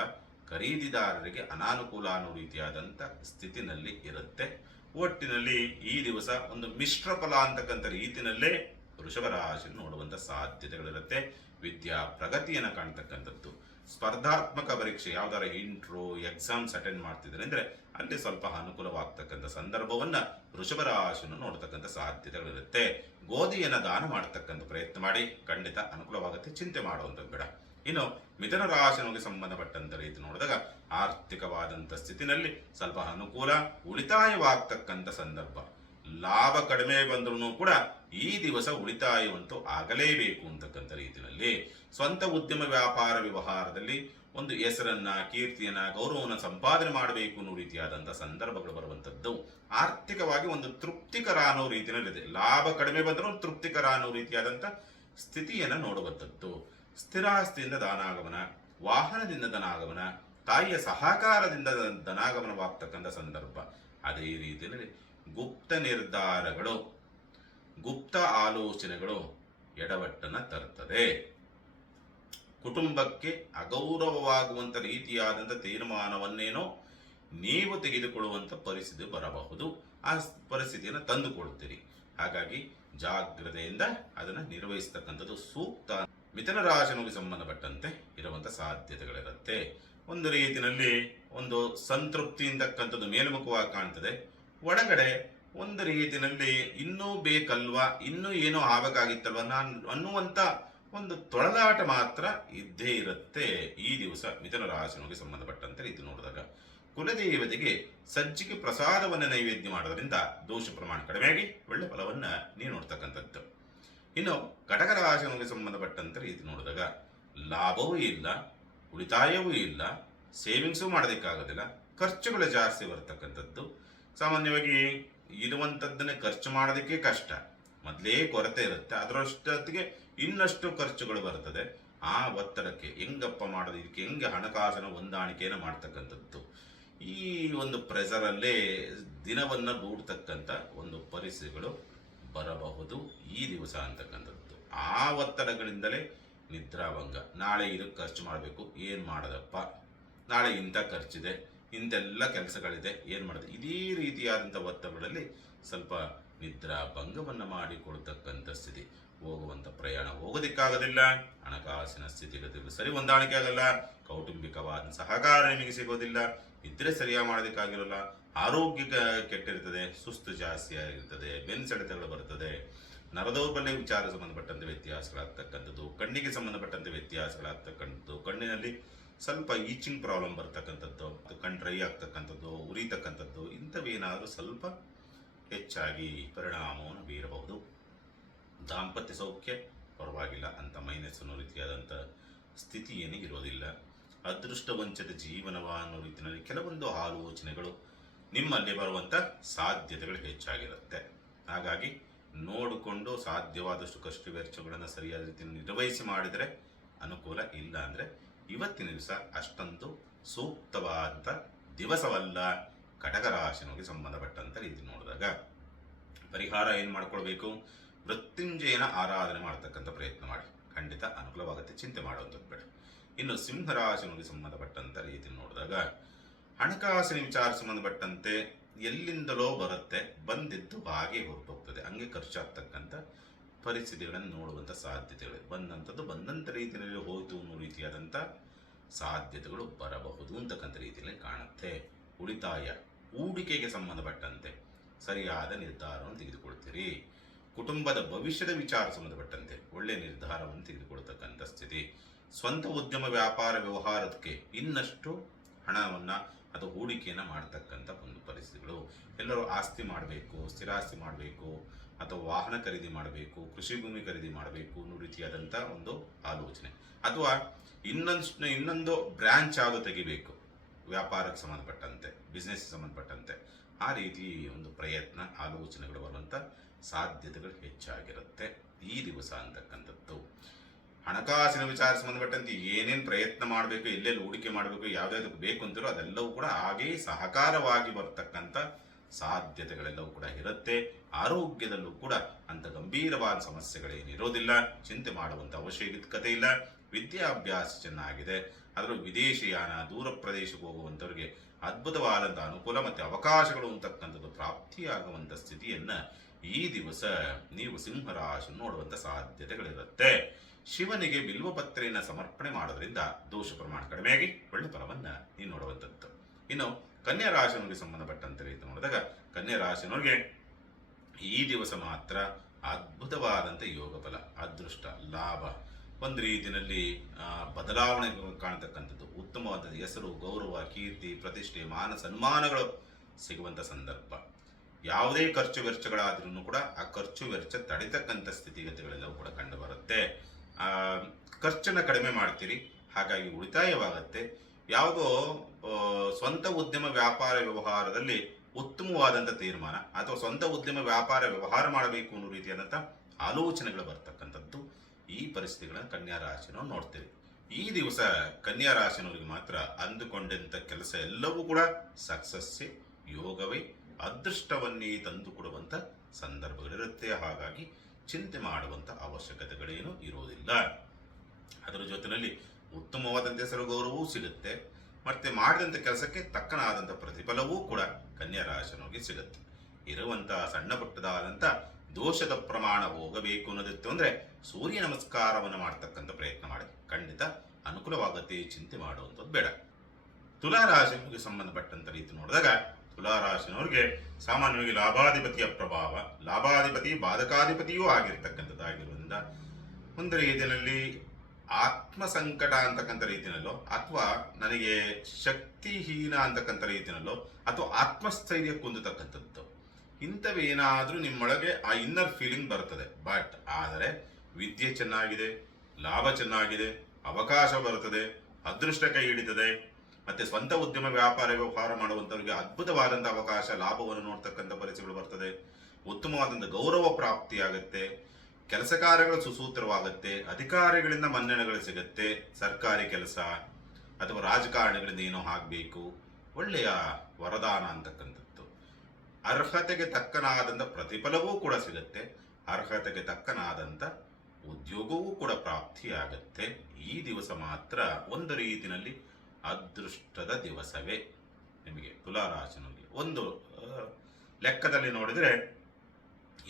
ಖರೀದಿದಾರರಿಗೆ ಅನಾನುಕೂಲ ಅನ್ನೋ ರೀತಿಯಾದಂಥ ಸ್ಥಿತಿನಲ್ಲಿ ಇರುತ್ತೆ. ಒಟ್ಟಿನಲ್ಲಿ ಈ ದಿವಸ ಒಂದು ಮಿಶ್ರ ಫಲ ಅಂತಕ್ಕಂಥ ರೀತಿಯಲ್ಲೇ ವೃಷಭ ರಾಶಿ ನೋಡುವಂಥ ಸಾಧ್ಯತೆಗಳಿರುತ್ತೆ. ವಿದ್ಯಾ ಪ್ರಗತಿಯನ್ನು ಕಾಣ್ತಕ್ಕಂಥದ್ದು. ಸ್ಪರ್ಧಾತ್ಮಕ ಪರೀಕ್ಷೆ ಯಾವ್ದಾರ ಇಂಟ್ರೋ ಎಕ್ಸಾಮ್ಸ್ ಅಟೆಂಡ್ ಮಾಡ್ತಿದ್ದಾರೆ ಅಂದ್ರೆ ಅಲ್ಲಿ ಸ್ವಲ್ಪ ಅನುಕೂಲವಾಗ್ತಕ್ಕಂಥ ಸಂದರ್ಭವನ್ನ ವೃಷಭ ರಾಶಿಯನ್ನು ನೋಡ್ತಕ್ಕಂಥ ಸಾಧ್ಯತೆಗಳಿರುತ್ತೆ. ಗೋಧಿಯನ್ನು ದಾನ ಮಾಡತಕ್ಕಂಥ ಪ್ರಯತ್ನ ಮಾಡಿ, ಖಂಡಿತ ಅನುಕೂಲವಾಗುತ್ತೆ, ಚಿಂತೆ ಮಾಡುವಂಥದ್ದು ಬೇಡ. ಇನ್ನು ಮಿಥುನ ರಾಶಿಗೆ ಸಂಬಂಧಪಟ್ಟಂತ ರೀತಿ ನೋಡಿದಾಗ ಆರ್ಥಿಕವಾದಂಥ ಸ್ಥಿತಿನಲ್ಲಿ ಸ್ವಲ್ಪ ಅನುಕೂಲ, ಉಳಿತಾಯವಾಗ್ತಕ್ಕಂಥ ಸಂದರ್ಭ. ಲಾಭ ಕಡಿಮೆ ಬಂದ್ರೂ ಕೂಡ ಈ ದಿವಸ ಉಳಿತಾಯವಂತೂ ಆಗಲೇಬೇಕು ಅಂತಕ್ಕಂಥ ರೀತಿಯಲ್ಲಿ ಸ್ವಂತ ಉದ್ಯಮ ವ್ಯಾಪಾರ ವ್ಯವಹಾರದಲ್ಲಿ ಒಂದು ಹೆಸರನ್ನ, ಕೀರ್ತಿಯನ್ನ, ಗೌರವವನ್ನು ಸಂಪಾದನೆ ಮಾಡಬೇಕು ಅನ್ನೋ ರೀತಿಯಾದಂಥ ಸಂದರ್ಭಗಳು ಬರುವಂಥದ್ದು. ಆರ್ಥಿಕವಾಗಿ ಒಂದು ತೃಪ್ತಿಕರ ಅನ್ನೋ ರೀತಿಯಲ್ಲಿದೆ. ಲಾಭ ಕಡಿಮೆ ಬಂದರೂ ತೃಪ್ತಿಕರ ಅನ್ನೋ ರೀತಿಯಾದಂಥ ಸ್ಥಿತಿಯನ್ನು ನೋಡುವಂಥದ್ದು. ಸ್ಥಿರಾಸ್ತಿಯಿಂದ ಧನಾಗಮನ, ವಾಹನದಿಂದ ಧನಾಗಮನ, ತಾಯಿಯ ಸಹಕಾರದಿಂದ ಧನಾಗಮನವಾಗ್ತಕ್ಕಂಥ ಸಂದರ್ಭ. ಅದೇ ರೀತಿಯಲ್ಲಿ ಗುಪ್ತ ನಿರ್ಧಾರಗಳು, ಗುಪ್ತ ಆಲೋಚನೆಗಳು ಎಡವಟ್ಟನ್ನು ತರುತ್ತದೆ. ಕುಟುಂಬಕ್ಕೆ ಅಗೌರವವಾಗುವಂಥ ರೀತಿಯಾದಂಥ ತೀರ್ಮಾನವನ್ನೇನೋ ನೀವು ತೆಗೆದುಕೊಳ್ಳುವಂಥ ಪರಿಸ್ಥಿತಿ ಬರಬಹುದು. ಆ ಪರಿಸ್ಥಿತಿಯನ್ನು ತಂದುಕೊಳ್ತೀರಿ. ಹಾಗಾಗಿ ಜಾಗ್ರತೆಯಿಂದ ಅದನ್ನು ನಿರ್ವಹಿಸ್ತಕ್ಕಂಥದ್ದು ಸೂಕ್ತ. ಮಿಥುನ ರಾಶಿಗೆ ಸಂಬಂಧಪಟ್ಟಂತೆ ಇರುವಂಥ ಸಾಧ್ಯತೆಗಳಿರುತ್ತೆ. ಒಂದು ರೀತಿಯಲ್ಲಿ ಒಂದು ಸಂತೃಪ್ತಿ ಅಂತಕ್ಕಂಥದ್ದು ಮೇಲ್ಮುಖವಾಗಿ ಕಾಣ್ತದೆ. ಒಳಗಡೆ ಒಂದು ರೀತಿಯಲ್ಲಿ ಇನ್ನೂ ಬೇಕಲ್ವಾ, ಇನ್ನೂ ಏನೋ ಆಗಬೇಕಾಗಿತ್ತಲ್ವ ಅನ್ನುವಂಥ ಒಂದು ತೊಳಲಾಟ ಮಾತ್ರ ಇದ್ದೇ ಇರುತ್ತೆ ಈ ದಿವಸ ಮಿಥುನ ರಾಶಿಗೆ ಸಂಬಂಧಪಟ್ಟಂತೆ ರೀತಿ ನೋಡಿದಾಗ. ಕುಲದೇವತೆಗೆ ಸಜ್ಜಿಗೆ ಪ್ರಸಾದವನ್ನು ನೈವೇದ್ಯ ಮಾಡೋದ್ರಿಂದ ದೋಷ ಪ್ರಮಾಣ ಕಡಿಮೆಯಾಗಿ ಒಳ್ಳೆ ಫಲವನ್ನು ನೀವು ನೋಡ್ತಕ್ಕಂಥದ್ದು. ಇನ್ನು ಕಟಕ ರಾಶಿಗೆ ಸಂಬಂಧಪಟ್ಟಂತೆ ರೀತಿ ನೋಡಿದಾಗ ಲಾಭವೂ ಇಲ್ಲ, ಉಳಿತಾಯವೂ ಇಲ್ಲ, ಸೇವಿಂಗ್ಸು ಮಾಡೋದಕ್ಕಾಗೋದಿಲ್ಲ, ಖರ್ಚುಗಳು ಜಾಸ್ತಿ ಬರ್ತಕ್ಕಂಥದ್ದು. ಸಾಮಾನ್ಯವಾಗಿ ಇರುವಂಥದ್ದನ್ನೇ ಖರ್ಚು ಮಾಡೋದಕ್ಕೆ ಕಷ್ಟ, ಮೊದಲೇ ಕೊರತೆ ಇರುತ್ತೆ, ಅದರಷ್ಟೊತ್ತಿಗೆ ಇನ್ನಷ್ಟು ಖರ್ಚುಗಳು ಬರ್ತದೆ. ಆ ಒತ್ತಡಕ್ಕೆ ಹೆಂಗಪ್ಪ ಮಾಡೋದು, ಇದಕ್ಕೆ ಹೆಂಗೆ ಹಣಕಾಸಿನ ಹೊಂದಾಣಿಕೆಯನ್ನು ಮಾಡ್ತಕ್ಕಂಥದ್ದು. ಈ ಒಂದು ಪ್ರೆಸರಲ್ಲೇ ದಿನವನ್ನು ದೂಡ್ತಕ್ಕಂಥ ಒಂದು ಪರಿಸ್ಥಿತಿಗಳು ಬರಬಹುದು ಈ ದಿವಸ ಅಂತಕ್ಕಂಥದ್ದು. ಆ ಒತ್ತಡಗಳಿಂದಲೇ ನಿದ್ರಾಭಂಗ. ನಾಳೆ ಇದಕ್ಕೆ ಖರ್ಚು ಮಾಡಬೇಕು, ಏನು ಮಾಡೋದಪ್ಪ, ನಾಳೆ ಇಂಥ ಖರ್ಚಿದೆ, ಇಂತೆಲ್ಲ ಕೆಲಸಗಳಿದೆ, ಏನು ಮಾಡೋದು, ಇದೇ ರೀತಿಯಾದಂಥ ಒತ್ತಡಗಳಲ್ಲಿ ಸ್ವಲ್ಪ ನಿದ್ರಾಭಂಗವನ್ನು ಮಾಡಿಕೊಳ್ತಕ್ಕಂಥ ಸ್ಥಿತಿ. ಹೋಗುವಂಥ ಪ್ರಯಾಣ ಹೋಗೋದಕ್ಕಾಗೋದಿಲ್ಲ, ಹಣಕಾಸಿನ ಸ್ಥಿತಿಗತಿಗಳು ಸರಿ ಹೊಂದಾಣಿಕೆ ಆಗಲ್ಲ, ಕೌಟುಂಬಿಕವಾದ ಸಹಕಾರ ನಿಮಗೆ ಸಿಗೋದಿಲ್ಲ, ನಿದ್ರೆ ಸರಿಯಾಗಿ ಮಾಡೋದಕ್ಕಾಗಿರೋಲ್ಲ, ಆರೋಗ್ಯ ಕೆಟ್ಟಿರ್ತದೆ, ಸುಸ್ತು ಜಾಸ್ತಿ ಆಗಿರ್ತದೆ, ಬೆನ್ಸೆಳೆತಗಳು ಬರ್ತದೆ, ನರದೌರ್ಬಲ್ಯ ವಿಚಾರ ಸಂಬಂಧಪಟ್ಟಂತೆ ವ್ಯತ್ಯಾಸಗಳಾಗ್ತಕ್ಕಂಥದ್ದು, ಕಣ್ಣಿಗೆ ಸಂಬಂಧಪಟ್ಟಂತೆ ವ್ಯತ್ಯಾಸಗಳಾಗ್ತಕ್ಕಂಥದ್ದು, ಕಣ್ಣಿನಲ್ಲಿ ಸ್ವಲ್ಪ ಈಚಿಂಗ್ ಪ್ರಾಬ್ಲಮ್ ಬರ್ತಕ್ಕಂಥದ್ದು, ಕಣ್ ಡ್ರೈ ಆಗ್ತಕ್ಕಂಥದ್ದು, ಉರಿತಕ್ಕಂಥದ್ದು, ಇಂಥವೇನಾದರೂ ಸ್ವಲ್ಪ ಹೆಚ್ಚಾಗಿ ಪರಿಣಾಮವನ್ನು ಬೀರಬಹುದು. ದಾಂಪತ್ಯ ಸೌಖ್ಯ ಪರವಾಗಿಲ್ಲ, ಅಂತ ಮೈನಸ್ ಅನ್ನೋ ರೀತಿಯಾದಂಥ ಸ್ಥಿತಿ ಏನೇ ಇರೋದಿಲ್ಲ. ಅದೃಷ್ಟವಂಚದ ಜೀವನವ ಅನ್ನೋ ರೀತಿಯಲ್ಲಿ ಕೆಲವೊಂದು ಆಲೋಚನೆಗಳು ನಿಮ್ಮಲ್ಲಿ ಬರುವಂಥ ಸಾಧ್ಯತೆಗಳು ಹೆಚ್ಚಾಗಿರುತ್ತೆ. ಹಾಗಾಗಿ ನೋಡಿಕೊಂಡು ಸಾಧ್ಯವಾದಷ್ಟು ಕಷ್ಟ ವೆಚ್ಚಗಳನ್ನು ಸರಿಯಾದ ರೀತಿಯಲ್ಲಿ ನಿರ್ವಹಿಸಿ ಮಾಡಿದರೆ ಅನುಕೂಲ. ಇಲ್ಲ ಅಂದರೆ ಇವತ್ತಿನ ದಿವಸ ಅಷ್ಟೊಂದು ಸೂಕ್ತವಾದಂಥ ದಿವಸವಲ್ಲ ಕಟಕ ರಾಶಿಗೆ ಸಂಬಂಧಪಟ್ಟಂಥ ರೀತಿ ನೋಡಿದಾಗ. ಪರಿಹಾರ ಏನು ಮಾಡ್ಕೊಳ್ಬೇಕು, ಮೃತ್ಯುಂಜಯನ ಆರಾಧನೆ ಮಾಡ್ತಕ್ಕಂಥ ಪ್ರಯತ್ನ ಮಾಡಿ, ಖಂಡಿತ ಅನುಕೂಲವಾಗುತ್ತೆ, ಚಿಂತೆ ಮಾಡುವಂಥದ್ದು ಬೇಡ. ಇನ್ನು ಸಿಂಹರಾಶಿಗೆ ಸಂಬಂಧಪಟ್ಟಂಥ ರೀತಿ ನೋಡಿದಾಗ ಹಣಕಾಸಿನ ವಿಚಾರ ಸಂಬಂಧಪಟ್ಟಂತೆ ಎಲ್ಲಿಂದಲೋ ಬರುತ್ತೆ, ಬಂದಿದ್ದು ಹಾಗೆ ಹೊರಟೋಗ್ತದೆ, ಹಂಗೆ ಖರ್ಚಾಗ್ತಕ್ಕಂಥ ಪರಿಸ್ಥಿತಿಗಳನ್ನು ನೋಡುವಂಥ ಸಾಧ್ಯತೆಗಳು, ಬಂದಂಥದ್ದು ಬಂದಂಥ ರೀತಿಯಲ್ಲಿ ಹೋಯಿತು ಅನ್ನೋ ರೀತಿಯಾದಂಥ ಸಾಧ್ಯತೆಗಳು ಬರಬಹುದು ಅಂತಕ್ಕಂಥ ರೀತಿಯಲ್ಲಿ ಕಾಣುತ್ತೆ. ಉಳಿತಾಯ, ಹೂಡಿಕೆಗೆ ಸಂಬಂಧಪಟ್ಟಂತೆ ಸರಿಯಾದ ನಿರ್ಧಾರವನ್ನು ತೆಗೆದುಕೊಳ್ತೀರಿ. ಕುಟುಂಬದ ಭವಿಷ್ಯದ ವಿಚಾರ ಸಂಬಂಧಪಟ್ಟಂತೆ ಒಳ್ಳೆಯ ನಿರ್ಧಾರವನ್ನು ತೆಗೆದುಕೊಳ್ತಕ್ಕಂಥ ಸ್ಥಿತಿ. ಸ್ವಂತ ಉದ್ಯಮ ವ್ಯಾಪಾರ ವ್ಯವಹಾರಕ್ಕೆ ಇನ್ನಷ್ಟು ಹಣವನ್ನು ಅಥವಾ ಹೂಡಿಕೆಯನ್ನು ಮಾಡ್ತಕ್ಕಂಥ ಒಂದು ಪರಿಸ್ಥಿತಿಗಳು. ಎಲ್ಲರೂ ಆಸ್ತಿ ಮಾಡಬೇಕು, ಸ್ಥಿರಾಸ್ತಿ ಮಾಡಬೇಕು, ಅಥವಾ ವಾಹನ ಖರೀದಿ ಮಾಡಬೇಕು, ಕೃಷಿ ಭೂಮಿ ಖರೀದಿ ಮಾಡಬೇಕು ಅನ್ನೋ ರೀತಿಯಾದಂಥ ಒಂದು ಆಲೋಚನೆ, ಅಥವಾ ಇನ್ನೊಂದು ಬ್ರ್ಯಾಂಚ್ ಆಗೋ ತೆಗಿಬೇಕು ವ್ಯಾಪಾರಕ್ಕೆ ಸಂಬಂಧಪಟ್ಟಂತೆ, ಬಿಸ್ನೆಸ್ ಸಂಬಂಧಪಟ್ಟಂತೆ. ಆ ರೀತಿ ಒಂದು ಪ್ರಯತ್ನ, ಆಲೋಚನೆಗಳು ಬರುವಂಥ ಸಾಧ್ಯತೆಗಳು ಹೆಚ್ಚಾಗಿರುತ್ತೆ ಈ ದಿವಸ ಅಂತಕ್ಕಂಥದ್ದು. ಹಣಕಾಸಿನ ವಿಚಾರ ಸಂಬಂಧಪಟ್ಟಂತೆ ಏನೇನು ಪ್ರಯತ್ನ ಮಾಡಬೇಕು, ಎಲ್ಲೆಲ್ಲಿ ಹೂಡಿಕೆ ಮಾಡಬೇಕು, ಯಾವುದ್ಯಾವುದಕ್ಕೆ ಬೇಕು ಅಂತಿರೋ ಅದೆಲ್ಲವೂ ಕೂಡ ಹಾಗೆಯೇ ಸಹಕಾರವಾಗಿ ಬರ್ತಕ್ಕಂಥ ಸಾಧ್ಯತೆಗಳೆಲ್ಲವೂ ಕೂಡ ಇರುತ್ತೆ. ಆರೋಗ್ಯದಲ್ಲೂ ಕೂಡ ಅಂಥ ಗಂಭೀರವಾದ ಸಮಸ್ಯೆಗಳೇನಿರೋದಿಲ್ಲ, ಚಿಂತೆ ಮಾಡುವಂಥ ಅವಶ್ಯಕತೆ ಇಲ್ಲ. ವಿದ್ಯಾಭ್ಯಾಸ ಚೆನ್ನಾಗಿದೆ. ಅದರ ವಿದೇಶಿಯಾನ, ದೂರ ಪ್ರದೇಶಕ್ಕೆ ಹೋಗುವಂಥವ್ರಿಗೆ ಅದ್ಭುತವಾದಂಥ ಅನುಕೂಲ ಮತ್ತು ಅವಕಾಶಗಳು ಅಂತಕ್ಕಂಥದ್ದು ಪ್ರಾಪ್ತಿಯಾಗುವಂಥ ಸ್ಥಿತಿಯನ್ನು ಈ ದಿವಸ ನೀವು ಸಿಂಹರಾಶಿ ನೋಡುವಂಥ ಸಾಧ್ಯತೆಗಳಿರುತ್ತೆ. ಶಿವನಿಗೆ ಬಿಲ್ವಪತ್ರೆಯನ್ನು ಸಮರ್ಪಣೆ ಮಾಡೋದ್ರಿಂದ ದೋಷ ಪ್ರಮಾಣ ಕಡಿಮೆಯಾಗಿ ಒಳ್ಳೆ ಫಲವನ್ನು ನೀವು ನೋಡುವಂಥದ್ದು. ಇನ್ನು ಕನ್ಯಾ ರಾಶಿಯವರಿಗೆ ಸಂಬಂಧಪಟ್ಟಂತೆ ರೀತಿ ನೋಡಿದಾಗ ಕನ್ಯಾ ರಾಶಿಯವರಿಗೆ ಈ ದಿವಸ ಮಾತ್ರ ಅದ್ಭುತವಾದಂಥ ಯೋಗ ಫಲ, ಅದೃಷ್ಟ, ಲಾಭ, ಒಂದು ರೀತಿಯಲ್ಲಿ ಬದಲಾವಣೆ ಕಾಣತಕ್ಕಂಥದ್ದು, ಉತ್ತಮವಾದ ಹೆಸರು, ಗೌರವ, ಕೀರ್ತಿ, ಪ್ರತಿಷ್ಠೆ, ಮಾನ ಸನ್ಮಾನಗಳು ಸಿಗುವಂಥ ಸಂದರ್ಭ. ಯಾವುದೇ ಖರ್ಚು ವೆಚ್ಚಗಳಾದ್ರೂ ಕೂಡ ಆ ಖರ್ಚು ವೆಚ್ಚ ತಡಿತಕ್ಕಂಥ ಸ್ಥಿತಿಗತಿಗಳೆಲ್ಲವೂ ಕೂಡ ಕಂಡು ಬರುತ್ತೆ. ಖರ್ಚನ್ನು ಕಡಿಮೆ ಮಾಡ್ತೀರಿ, ಹಾಗಾಗಿ ಉಳಿತಾಯವಾಗುತ್ತೆ. ಯಾವುದೋ ಸ್ವಂತ ಉದ್ಯಮ ವ್ಯಾಪಾರ ವ್ಯವಹಾರದಲ್ಲಿ ಉತ್ತಮವಾದಂಥ ತೀರ್ಮಾನ ಅಥವಾ ಸ್ವಂತ ಉದ್ಯಮ ವ್ಯಾಪಾರ ವ್ಯವಹಾರ ಮಾಡಬೇಕು ಅನ್ನೋ ರೀತಿಯಾದಂಥ ಆಲೋಚನೆಗಳು ಬರ್ತಕ್ಕಂಥದ್ದು ಈ ಪರಿಸ್ಥಿತಿಗಳನ್ನು ಕನ್ಯಾ ರಾಶಿನವ್ರು ನೋಡ್ತೀವಿ. ಈ ದಿವಸ ಕನ್ಯಾ ರಾಶಿನವರಿಗೆ ಮಾತ್ರ ಅಂದುಕೊಂಡಂಥ ಕೆಲಸ ಎಲ್ಲವೂ ಕೂಡ ಸಕ್ಸಸ್ಸೇ, ಯೋಗವೇ, ಅದೃಷ್ಟವನ್ನೇ ತಂದು ಕೊಡುವಂಥ ಸಂದರ್ಭಗಳಿರುತ್ತೆ. ಹಾಗಾಗಿ ಚಿಂತೆ ಮಾಡುವಂಥ ಅವಶ್ಯಕತೆಗಳೇನು ಇರೋದಿಲ್ಲ. ಅದರ ಜೊತೆಯಲ್ಲಿ ಉತ್ತಮವಾದಂಥ ಹೆಸರು, ಗೌರವವೂ ಸಿಗುತ್ತೆ. ಮತ್ತೆ ಮಾಡಿದಂಥ ಕೆಲಸಕ್ಕೆ ತಕ್ಕನಾದಂಥ ಪ್ರತಿಫಲವೂ ಕೂಡ ಕನ್ಯಾ ರಾಶಿನವರಿಗೆ ಸಿಗುತ್ತೆ. ಇರುವಂತಹ ಸಣ್ಣ ಪುಟ್ಟದಾದಂಥ ದೋಷದ ಪ್ರಮಾಣ ಹೋಗಬೇಕು ಅನ್ನೋದಿತ್ತು ಅಂದರೆ ಸೂರ್ಯ ನಮಸ್ಕಾರವನ್ನು ಮಾಡ್ತಕ್ಕಂಥ ಪ್ರಯತ್ನ ಮಾಡಿ, ಖಂಡಿತ ಅನುಕೂಲವಾಗುತ್ತೆ. ಚಿಂತೆ ಮಾಡುವಂಥದ್ದು ಬೇಡ. ತುಲಾರಾಶಿಗೆ ಸಂಬಂಧಪಟ್ಟಂಥ ರೀತಿ ನೋಡಿದಾಗ ತುಲಾರಾಶಿನವ್ರಿಗೆ ಸಾಮಾನ್ಯವಾಗಿ ಲಾಭಾಧಿಪತಿಯ ಪ್ರಭಾವ, ಲಾಭಾಧಿಪತಿ ಬಾಧಕಾಧಿಪತಿಯೂ ಆಗಿರ್ತಕ್ಕಂಥದ್ದಾಗಿರುವುದರಿಂದ ಒಂದು ರೀತಿಯಲ್ಲಿ ಆತ್ಮ ಸಂಕಟ ಅಂತಕ್ಕಂಥ ರೀತಿಯಲ್ಲೋ ಅಥವಾ ನನಗೆ ಶಕ್ತಿಹೀನ ಅಂತಕ್ಕಂಥ ರೀತಿಯಲ್ಲೋ ಅಥವಾ ಆತ್ಮಸ್ಥೈರ್ಯ ಕುಂದತಕ್ಕಂಥದ್ದು ಇಂಥವೇನಾದರೂ ನಿಮ್ಮೊಳಗೆ ಆ ಇನ್ನರ್ ಫೀಲಿಂಗ್ ಬರ್ತದೆ. ಬಟ್ ಆದರೆ ವಿದ್ಯೆ ಚೆನ್ನಾಗಿದೆ, ಲಾಭ ಚೆನ್ನಾಗಿದೆ, ಅವಕಾಶ ಬರ್ತದೆ, ಅದೃಷ್ಟ ಕೈ ಹಿಡಿತದೆ. ಮತ್ತೆ ಸ್ವಂತ ಉದ್ಯಮ ವ್ಯಾಪಾರ ವ್ಯವಹಾರ ಮಾಡುವಂಥವ್ರಿಗೆ ಅದ್ಭುತವಾದಂಥ ಅವಕಾಶ, ಲಾಭವನ್ನು ನೋಡ್ತಕ್ಕಂಥ ಪರಿಸ್ಥಿತಿಗಳು ಬರ್ತದೆ. ಉತ್ತಮವಾದಂಥ ಗೌರವ ಪ್ರಾಪ್ತಿಯಾಗುತ್ತೆ, ಕೆಲಸ ಕಾರ್ಯಗಳು ಸುಸೂತ್ರವಾಗುತ್ತೆ, ಅಧಿಕಾರಿಗಳಿಂದ ಮನ್ನಣೆಗಳು ಸಿಗುತ್ತೆ, ಸರ್ಕಾರಿ ಕೆಲಸ ಅಥವಾ ರಾಜಕಾರಣಿಗಳಿಂದ ಏನೋ ಆಗಬೇಕು, ಒಳ್ಳೆಯ ವರದಾನ ಅಂತಕ್ಕಂಥದ್ದು. ಅರ್ಹತೆಗೆ ತಕ್ಕನಾದಂಥ ಪ್ರತಿಫಲವೂ ಕೂಡ ಸಿಗುತ್ತೆ, ಅರ್ಹತೆಗೆ ತಕ್ಕನಾದಂಥ ಉದ್ಯೋಗವೂ ಕೂಡ ಪ್ರಾಪ್ತಿಯಾಗುತ್ತೆ. ಈ ದಿವಸ ಮಾತ್ರ ಒಂದು ರೀತಿಯಲ್ಲಿ ಅದೃಷ್ಟದ ದಿವಸವೇ ನಿಮಗೆ ತುಲಾರಾಶಿನಲ್ಲಿ. ಒಂದು ಲೆಕ್ಕದಲ್ಲಿ ನೋಡಿದರೆ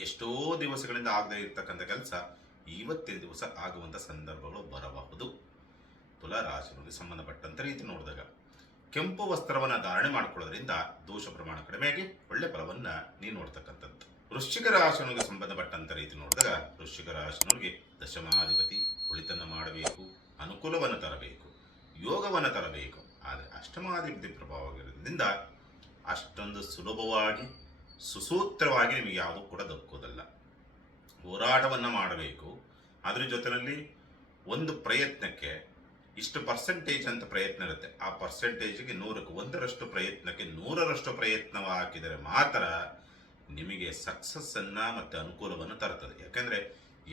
ಎಷ್ಟೋ ದಿವಸಗಳಿಂದ ಆಗದೇ ಇರತಕ್ಕಂಥ ಕೆಲಸ ಇವತ್ತಿನ ದಿವಸ ಆಗುವಂಥ ಸಂದರ್ಭಗಳು ಬರಬಹುದು. ತುಲಾರಾಶಿಗಳಿಗೆ ಸಂಬಂಧಪಟ್ಟಂಥ ರೀತಿ ನೋಡಿದಾಗ ಕೆಂಪು ವಸ್ತ್ರವನ್ನು ಧಾರಣೆ ಮಾಡಿಕೊಳ್ಳೋದ್ರಿಂದ ದೋಷ ಪ್ರಮಾಣ ಕಡಿಮೆಯಾಗಿ ಒಳ್ಳೆ ಫಲವನ್ನು ನೀವು ನೋಡ್ತಕ್ಕಂಥದ್ದು. ವೃಶ್ಚಿಕ ರಾಶಿಗಳಿಗೆ ಸಂಬಂಧಪಟ್ಟಂಥ ರೀತಿ ನೋಡಿದಾಗ ವೃಶ್ಚಿಕ ರಾಶಿನವ್ರಿಗೆ ದಶಮಾಧಿಪತಿ ಒಳಿತನ್ನು ಮಾಡಬೇಕು, ಅನುಕೂಲವನ್ನು ತರಬೇಕು, ಯೋಗವನ್ನು ತರಬೇಕು. ಆದರೆ ಅಷ್ಟಮಾಧಿಪತಿ ಪ್ರಭಾವವಿರೋದ್ರಿಂದ ಅಷ್ಟೊಂದು ಸುಲಭವಾಗಿ ಸುಸೂತ್ರವಾಗಿ ನಿಮಗೆ ಯಾವುದೂ ಕೂಡ ದಕ್ಕುವುದಲ್ಲ. ಹೋರಾಟವನ್ನು ಮಾಡಬೇಕು. ಅದರ ಜೊತೆಯಲ್ಲಿ ಒಂದು ಪ್ರಯತ್ನಕ್ಕೆ ಇಷ್ಟು ಪರ್ಸೆಂಟೇಜ್ ಅಂತ ಪ್ರಯತ್ನ ಇರುತ್ತೆ. ಆ ಪರ್ಸೆಂಟೇಜ್ಗೆ 100ಕ್ಕೆ 1ರಷ್ಟು ಪ್ರಯತ್ನಕ್ಕೆ 100ರಷ್ಟು ಪ್ರಯತ್ನ ಹಾಕಿದರೆ ಮಾತ್ರ ನಿಮಗೆ ಸಕ್ಸಸ್ಸನ್ನು ಮತ್ತು ಅನುಕೂಲವನ್ನು ತರ್ತದೆ. ಯಾಕೆಂದರೆ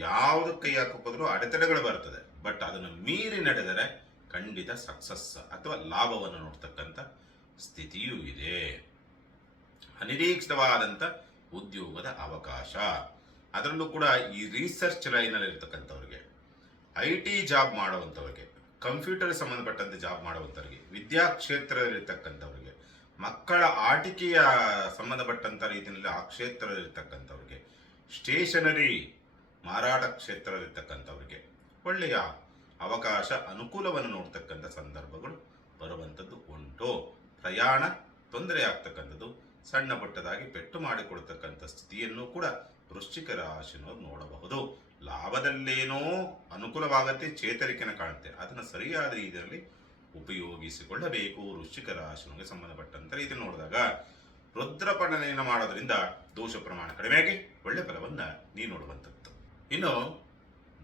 ಯಾವುದು ಕೈ ಹಾಕೋದ್ರೂ ಅಡೆತಡೆಗಳು ಬರ್ತದೆ. ಬಟ್ ಅದನ್ನು ಮೀರಿ ನಡೆದರೆ ಖಂಡಿತ ಸಕ್ಸಸ್ ಅಥವಾ ಲಾಭವನ್ನು ನೋಡ್ತಕ್ಕಂಥ ಸ್ಥಿತಿಯೂ ಇದೆ. ಅನಿರೀಕ್ಷಿತವಾದಂಥ ಉದ್ಯೋಗದ ಅವಕಾಶ, ಅದರಲ್ಲೂ ಕೂಡ ಈ ರಿಸರ್ಚ್ ಲೈನಲ್ಲಿ ಇರ್ತಕ್ಕಂಥವ್ರಿಗೆ, IT ಜಾಬ್ ಮಾಡುವಂಥವ್ರಿಗೆ, ಕಂಪ್ಯೂಟರ್ ಸಂಬಂಧಪಟ್ಟಂತೆ ಜಾಬ್ ಮಾಡುವಂಥವ್ರಿಗೆ, ವಿದ್ಯಾಕ್ಷೇತ್ರದಲ್ಲಿರ್ತಕ್ಕಂಥವ್ರಿಗೆ, ಮಕ್ಕಳ ಆಟಿಕೆಯ ಸಂಬಂಧಪಟ್ಟಂಥ ರೀತಿಯಲ್ಲಿ ಆ ಕ್ಷೇತ್ರದಲ್ಲಿರ್ತಕ್ಕಂಥವ್ರಿಗೆ, ಸ್ಟೇಷನರಿ ಮಾರಾಟ ಕ್ಷೇತ್ರದಲ್ಲಿರ್ತಕ್ಕಂಥವ್ರಿಗೆ ಒಳ್ಳೆಯ ಅವಕಾಶ, ಅನುಕೂಲವನ್ನು ನೋಡ್ತಕ್ಕಂಥ ಸಂದರ್ಭಗಳು ಬರುವಂಥದ್ದು ಉಂಟು. ಪ್ರಯಾಣ ತೊಂದರೆ ಆಗ್ತಕ್ಕಂಥದ್ದು, ಸಣ್ಣ ಪುಟ್ಟದಾಗಿ ಪೆಟ್ಟು ಮಾಡಿಕೊಡ್ತಕ್ಕಂಥ ಸ್ಥಿತಿಯನ್ನು ಕೂಡ ವೃಶ್ಚಿಕ ರಾಶಿನವರು ನೋಡಬಹುದು. ಲಾಭದಲ್ಲೇನೋ ಅನುಕೂಲವಾಗತ್ತೆ, ಚೇತರಿಕೆನ ಕಾಣುತ್ತೆ, ಅದನ್ನು ಸರಿಯಾದ ರೀತಿಯಲ್ಲಿ ಉಪಯೋಗಿಸಿಕೊಳ್ಳಬೇಕು. ವೃಶ್ಚಿಕ ರಾಶಿಗೆ ಸಂಬಂಧಪಟ್ಟಂಥ ರೀತಿ ನೋಡಿದಾಗ ರುದ್ರಪಠನೆಯನ್ನು ಮಾಡೋದ್ರಿಂದ ದೋಷ ಪ್ರಮಾಣ ಕಡಿಮೆಯಾಗಿ ಒಳ್ಳೆ ಫಲವನ್ನು ನೀವು ನೋಡುವಂಥದ್ದು. ಇನ್ನು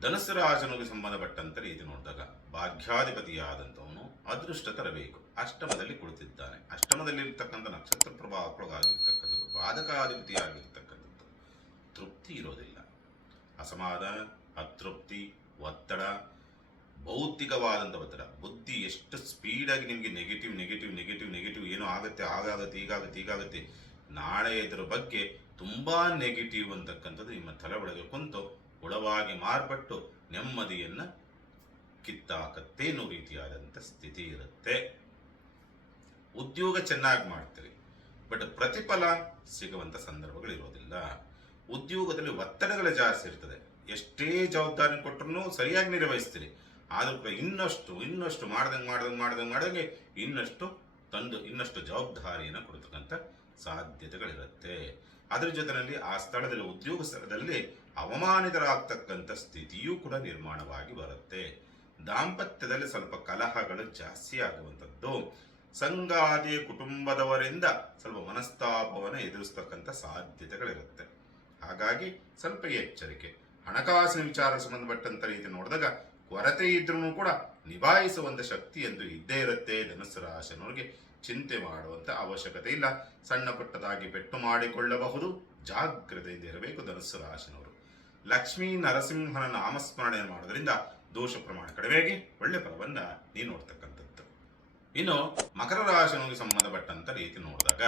ಧನುಸ್ಸು ರಾಶಿಗೆ ಸಂಬಂಧಪಟ್ಟಂಥ ರೀತಿ ನೋಡಿದಾಗ ಭಾಗ್ಯಾಧಿಪತಿಯಾದಂಥವನು ಅದೃಷ್ಟ ತರಬೇಕು. ಅಷ್ಟಮದಲ್ಲಿ ಕುಳಿತಿದ್ದಾನೆ. ಅಷ್ಟಮದಲ್ಲಿರ್ತಕ್ಕಂಥ ನಕ್ಷತ್ರ ಪ್ರಭಾವಕ್ಕೊಳಗಾಗಿರ್ತಕ್ಕಂಥದ್ದು, ಬಾಧಕಾಧಿಪತಿಯಾಗಿರ್ತಕ್ಕಂಥದ್ದು, ತೃಪ್ತಿ ಇರೋದಿಲ್ಲ. ಅಸಮಾಧಾನ, ಅತೃಪ್ತಿ, ಒತ್ತಡ, ಭೌತಿಕವಾದಂಥ ಒತ್ತಡ, ಬುದ್ಧಿ ಎಷ್ಟು ಸ್ಪೀಡಾಗಿ ನಿಮಗೆ ನೆಗೆಟಿವ್ ಏನೋ ಆಗುತ್ತೆ, ಹೀಗಾಗುತ್ತೆ, ನಾಳೆ ಇದರ ಬಗ್ಗೆ ತುಂಬ ನೆಗೆಟಿವ್ ಅಂತಕ್ಕಂಥದ್ದು ನಿಮ್ಮ ತಲೆ ಒಳಗೆ ಕುಂತು ಹುಳವಾಗಿ ಮಾರ್ಪಟ್ಟು ನೆಮ್ಮದಿಯನ್ನು ಕಿತ್ತಾಕತ್ತೆ ಅನ್ನೋ ರೀತಿಯಾದಂಥ ಸ್ಥಿತಿ ಇರುತ್ತೆ. ಉದ್ಯೋಗ ಚೆನ್ನಾಗಿ ಮಾಡ್ತೀರಿ, ಬಟ್ ಪ್ರತಿಫಲ ಸಿಗುವಂಥ ಸಂದರ್ಭಗಳು ಇರೋದಿಲ್ಲ. ಉದ್ಯೋಗದಲ್ಲಿ ಒತ್ತಡಗಳು ಜಾಸ್ತಿ ಇರ್ತದೆ. ಎಷ್ಟೇ ಜವಾಬ್ದಾರಿ ಕೊಟ್ಟರು ಸರಿಯಾಗಿ ನಿರ್ವಹಿಸ್ತೀರಿ, ಆದರೂ ಕೂಡ ಇನ್ನಷ್ಟು ಮಾಡ್ದಂಗೆ ಇನ್ನಷ್ಟು ಜವಾಬ್ದಾರಿಯನ್ನು ಕೊಡ್ತಕ್ಕಂಥ ಸಾಧ್ಯತೆಗಳಿರುತ್ತೆ. ಅದರ ಜೊತೆಯಲ್ಲಿ ಆ ಸ್ಥಳದಲ್ಲಿ, ಉದ್ಯೋಗ ಸ್ಥಳದಲ್ಲಿ ಅವಮಾನಿತರಾಗ್ತಕ್ಕಂಥ ಸ್ಥಿತಿಯೂ ಕೂಡ ನಿರ್ಮಾಣವಾಗಿ ಬರುತ್ತೆ. ದಾಂಪತ್ಯದಲ್ಲಿ ಸ್ವಲ್ಪ ಕಲಹಗಳು ಜಾಸ್ತಿ ಆಗುವಂಥದ್ದು. ಸಂಗಾತಿ ಕುಟುಂಬದವರಿಂದ ಸ್ವಲ್ಪ ಮನಸ್ತಾಪವನ್ನು ಎದುರಿಸ್ತಕ್ಕಂಥ ಸಾಧ್ಯತೆಗಳಿರುತ್ತೆ. ಹಾಗಾಗಿ ಸ್ವಲ್ಪ ಎಚ್ಚರಿಕೆ. ಹಣಕಾಸಿನ ವಿಚಾರ ಸಂಬಂಧಪಟ್ಟಂತ ರೀತಿ ನೋಡಿದಾಗ ಕೊರತೆ ಇದ್ರೂ ಕೂಡ ನಿಭಾಯಿಸುವಂತ ಶಕ್ತಿ ಎಂದು ಇದ್ದೇ ಇರುತ್ತೆ. ಧನುಸ್ಸು ರಾಶಿಯವರಿಗೆ ಚಿಂತೆ ಮಾಡುವಂತ ಅವಶ್ಯಕತೆ ಇಲ್ಲ. ಸಣ್ಣ ಪುಟ್ಟದಾಗಿ ಪೆಟ್ಟು ಮಾಡಿಕೊಳ್ಳಬಹುದು, ಜಾಗ್ರತೆಯಿಂದ ಇರಬೇಕು ಧನುಸ್ಸು ರಾಶಿನವರು. ಲಕ್ಷ್ಮೀ ನರಸಿಂಹನ ನಾಮಸ್ಮರಣೆ ಮಾಡೋದ್ರಿಂದ ದೋಷ ಪ್ರಮಾಣ ಕಡಿಮೆಯಾಗಿ ಒಳ್ಳೆ ಫಲವನ್ನ ನೀವು ನೋಡ್ತಕ್ಕಂಥದ್ದು. ಇನ್ನು ಮಕರ ರಾಶಿಯವರಿಗೆ ಸಂಬಂಧಪಟ್ಟಂತ ರೀತಿ ನೋಡಿದಾಗ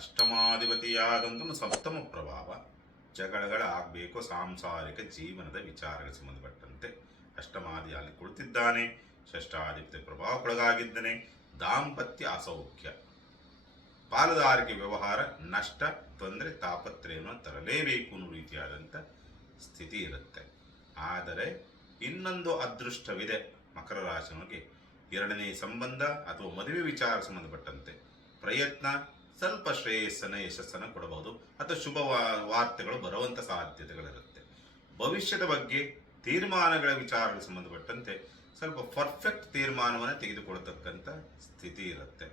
ಅಷ್ಟಮಾಧಿಪತಿಯಾದಂಥ ಸಪ್ತಮ ಪ್ರಭಾವ, ಜಗಳಗಳಾಗಬೇಕು. ಸಾಂಸಾರಿಕ ಜೀವನದ ವಿಚಾರಗಳಿಗೆ ಸಂಬಂಧಪಟ್ಟಂತೆ ಅಷ್ಟಮಾದಿಯಲ್ಲಿ ಕುಳಿತಿದ್ದಾನೆ. ಷಷ್ಠಾಧಿಪತಿ ಪ್ರಭಾವಕ್ಕೊಳಗಾಗಿದ್ದಾನೆ. ದಾಂಪತ್ಯ ಅಸೌಖ್ಯ, ಪಾಲುದಾರಿಕೆ ವ್ಯವಹಾರ ನಷ್ಟ, ತೊಂದರೆ, ತಾಪತ್ರಯನ್ನು ತರಲೇಬೇಕು ಅನ್ನೋ ರೀತಿಯಾದಂಥ ಸ್ಥಿತಿ ಇರುತ್ತೆ. ಆದರೆ ಇನ್ನೊಂದು ಅದೃಷ್ಟವಿದೆ ಮಕರ ರಾಶಿಯವರಿಗೆ. ಎರಡನೇ ಸಂಬಂಧ ಅಥವಾ ಮದುವೆ ವಿಚಾರ ಸಂಬಂಧಪಟ್ಟಂತೆ ಪ್ರಯತ್ನ ಸ್ವಲ್ಪ ಯಶಸ್ಸನ್ನು ಕೊಡಬಹುದು ಅಥವಾ ಶುಭ ವಾರ್ತೆಗಳು ಬರುವಂತ ಸಾಧ್ಯತೆಗಳಿರುತ್ತೆ. ಭವಿಷ್ಯದ ಬಗ್ಗೆ ತೀರ್ಮಾನಗಳ ವಿಚಾರಗಳಿಗೆ ಸಂಬಂಧಪಟ್ಟಂತೆ ಸ್ವಲ್ಪ ಪರ್ಫೆಕ್ಟ್ ತೀರ್ಮಾನವನ್ನು ತೆಗೆದುಕೊಳ್ಳತಕ್ಕಂಥ ಸ್ಥಿತಿ ಇರುತ್ತೆ.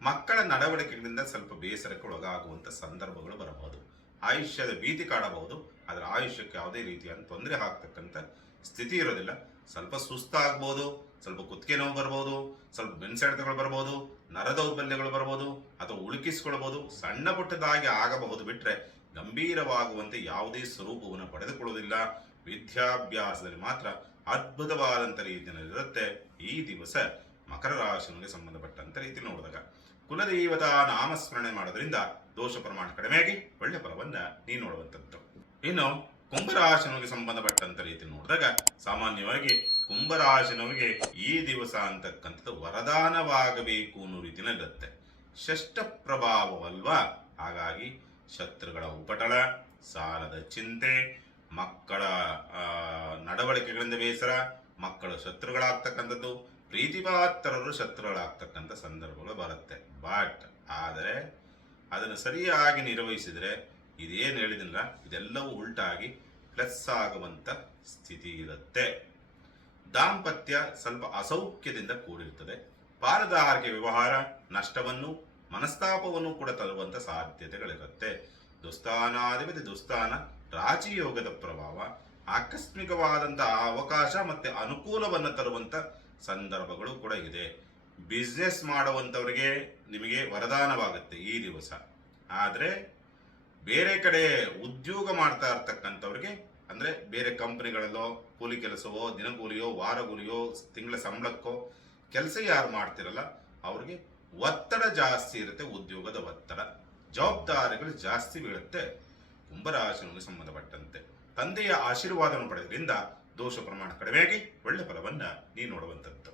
ಮಕ್ಕಳ ನಡವಳಿಕೆಗಳಿಂದ ಸ್ವಲ್ಪ ಬೇಸರಕ್ಕೆ ಒಳಗಾಗುವಂಥ ಸಂದರ್ಭಗಳು ಬರಬಹುದು. ಆಯುಷ್ಯದ ಭೀತಿ ಕಾಡಬಹುದು, ಆದರೆ ಆಯುಷ್ಯಕ್ಕೆ ಯಾವುದೇ ರೀತಿಯಾದ ತೊಂದರೆ ಆಗ್ತಕ್ಕಂಥ ಸ್ಥಿತಿ ಇರೋದಿಲ್ಲ. ಸ್ವಲ್ಪ ಸುಸ್ತಾಗ್ಬೋದು, ಸ್ವಲ್ಪ ಕುತ್ತಿಗೆ ನೋವು ಬರ್ಬೋದು, ಸ್ವಲ್ಪ ಬೆನ್ಸೆಳೆತಗಳು ಬರ್ಬೋದು, ನರ ದೌರ್ಬಲ್ಯಗಳು ಬರ್ಬೋದು ಅಥವಾ ಉಳುಕಿಸಿಕೊಳ್ಬೋದು. ಸಣ್ಣ ಪುಟ್ಟದಾಗಿ ಆಗಬಹುದು, ಬಿಟ್ಟರೆ ಗಂಭೀರವಾಗುವಂತೆ ಯಾವುದೇ ಸ್ವರೂಪವನ್ನು ಪಡೆದುಕೊಳ್ಳುವುದಿಲ್ಲ. ವಿದ್ಯಾಭ್ಯಾಸದಲ್ಲಿ ಮಾತ್ರ ಅದ್ಭುತವಾದಂಥ ರೀತಿಯಲ್ಲಿರುತ್ತೆ ಈ ದಿವಸ ಮಕರ ರಾಶಿಗೆ ಸಂಬಂಧಪಟ್ಟಂತ ರೀತಿ ನೋಡಿದಾಗ. ಕುಲದೇವತಾ ನಾಮಸ್ಮರಣೆ ಮಾಡೋದ್ರಿಂದ ದೋಷ ಪ್ರಮಾಣ ಕಡಿಮೆಯಾಗಿ ಒಳ್ಳೆ ಫಲವನ್ನ ನೀವು ನೋಡುವಂಥದ್ದು. ಇನ್ನು ಕುಂಭರಾಶಿನವರಿಗೆ ಸಂಬಂಧಪಟ್ಟಂತ ರೀತಿ ನೋಡಿದಾಗ ಸಾಮಾನ್ಯವಾಗಿ ಕುಂಭರಾಶಿನವರಿಗೆ ಈ ದಿವಸ ಅಂತಕ್ಕಂಥದ್ದು ವರದಾನವಾಗಬೇಕು ಅನ್ನೋ ರೀತಿಯಲ್ಲಿರುತ್ತೆ. ಷಷ್ಠ ಪ್ರಭಾವವಲ್ವಾ, ಹಾಗಾಗಿ ಶತ್ರುಗಳ ಉಪಟಳ, ಸಾಲದ ಚಿಂತೆ, ಮಕ್ಕಳ ನಡವಳಿಕೆಗಳಿಂದ ಬೇಸರ, ಮಕ್ಕಳು ಶತ್ರುಗಳಾಗ್ತಕ್ಕಂಥದ್ದು, ಪ್ರೀತಿಪಾತ್ರರು ಶತ್ರುಗಳಾಗ್ತಕ್ಕಂಥ ಸಂದರ್ಭಗಳು ಬರುತ್ತೆ. ಬಟ್ ಆದರೆ ಅದನ್ನು ಸರಿಯಾಗಿ ನಿರ್ವಹಿಸಿದರೆ ಇದೇನು ಹೇಳಿದಿಲ್ಲ, ಇದೆಲ್ಲವೂ ಉಲ್ಟಾಗಿ ಪ್ಲಸ್ ಆಗುವಂತ ಸ್ಥಿತಿ ಇರುತ್ತೆ. ದಾಂಪತ್ಯ ಸ್ವಲ್ಪ ಅಸೌಖ್ಯದಿಂದ ಕೂಡಿರುತ್ತದೆ. ಪಾಲುದಾರಿಕೆ ವ್ಯವಹಾರ ನಷ್ಟವನ್ನು, ಮನಸ್ತಾಪವನ್ನು ಕೂಡ ತರುವಂತ ಸಾಧ್ಯತೆಗಳಿರುತ್ತೆ. ದುಸ್ಥಾನಾಧಿಪತಿ ದುಸ್ಥಾನ, ರಾಜಯೋಗದ ಪ್ರಭಾವ, ಆಕಸ್ಮಿಕವಾದಂತಹ ಅವಕಾಶ ಮತ್ತೆ ಅನುಕೂಲವನ್ನು ತರುವಂತ ಸಂದರ್ಭಗಳು ಕೂಡ ಇದೆ. ಬಿಸ್ನೆಸ್ ಮಾಡುವಂಥವ್ರಿಗೆ ನಿಮಗೆ ವರದಾನವಾಗುತ್ತೆ ಈ ದಿವಸ. ಆದರೆ ಬೇರೆ ಕಡೆ ಉದ್ಯೋಗ ಮಾಡ್ತಾ ಇರ್ತಕ್ಕಂಥವ್ರಿಗೆ, ಅಂದರೆ ಬೇರೆ ಕಂಪನಿಗಳಲ್ಲೋ ಕೂಲಿ ಕೆಲಸವೋ, ದಿನಗೂಲಿಯೋ, ವಾರಗೂಲಿಯೋ, ತಿಂಗಳ ಸಂಬಳಕ್ಕೋ ಕೆಲಸ ಯಾರು ಮಾಡ್ತಿರಲ್ಲ ಅವ್ರಿಗೆ ಒತ್ತಡ ಜಾಸ್ತಿ ಇರುತ್ತೆ. ಉದ್ಯೋಗದ ಒತ್ತಡ, ಜವಾಬ್ದಾರಿಗಳು ಜಾಸ್ತಿ ಬೀಳುತ್ತೆ. ಕುಂಭರಾಶಿಗೆ ಸಂಬಂಧಪಟ್ಟಂತೆ ತಂದೆಯ ಆಶೀರ್ವಾದವನ್ನು ಪಡೆದ್ರಿಂದ ದೋಷ ಪ್ರಮಾಣ ಕಡಿಮೆಯಾಗಿ ಒಳ್ಳೆ ಫಲವನ್ನ ನೀವು ನೋಡುವಂಥದ್ದು.